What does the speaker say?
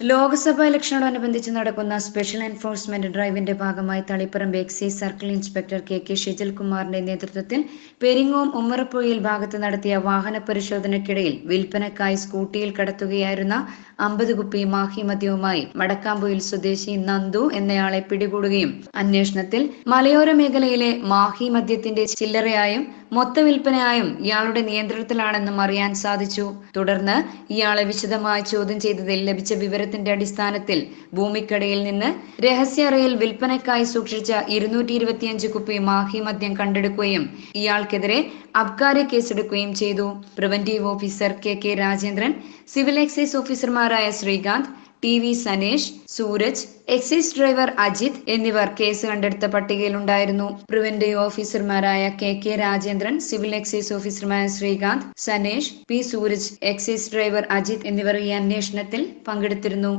ലോക്സഭാ ഇലക്ഷനോടനുബന്ധിച്ച് നടക്കുന്ന special enforcement ഡ്രൈവിന്റെ ഭാഗമായി Taliparamba excise circle inspector K K Shijil കുമാറിന്റെ നേതൃത്വത്തിൽ പെരിങ്ങോം ഉമ്മറപ്പുഴയിൽ ഭാഗത്ത് നടത്തിയ വാഹന പരിശോധനയ്ക്കിടയിൽ വിൽപ്പനക്കായി സ്കൂട്ടിയിൽ കടത്തുകയായിരുന്ന അമ്പത് കുപ്പി മാഹി മദ്യവുമായി മടക്കാമ്പുയിൽ സ്വദേശി നന്ദു എന്നയാളെ പിടികൂടുകയും അന്വേഷണത്തിൽ മലയോര മേഖലയിലെ മാഹി മദ്യത്തിന്റെ ചില്ലറയായും മൊത്ത വിൽപ്പനയായും ഇയാളുടെ നിയന്ത്രണത്തിലാണെന്നും അറിയാൻ സാധിച്ചു. തുടർന്ന് ഇയാളെ വിശദമായി ചോദ്യം ചെയ്തതിൽ ലഭിച്ച വിവരത്തിന്റെ അടിസ്ഥാനത്തിൽ ഭൂമിക്കടയിൽ നിന്ന് രഹസ്യ അറയിൽ വിൽപ്പനയ്ക്കായി സൂക്ഷിച്ച ഇരുന്നൂറ്റി ഇരുപത്തിയഞ്ച് കുപ്പി മാഹി മദ്യം കണ്ടെടുക്കുകയും ഇയാൾക്കെതിരെ അബ്കാരി കേസെടുക്കുകയും ചെയ്തു. Preventive officer K K Rajendran civil excise ഓഫീസർമാരായ Sreekanth T V Sanesh Sooraj excise driver Ajith എന്നിവർ കേസ് കണ്ടെടുത്ത പട്ടികയിലുണ്ടായിരുന്നു. പ്രിവന്റീവ് ഓഫീസർമാരായ K K Rajendran civil excise ഓഫീസർമാരായ Sreekanth Sanesh P Sooraj excise driver Ajith എന്നിവർ ഈ അന്വേഷണത്തിൽ പങ്കെടുത്തിരുന്നു.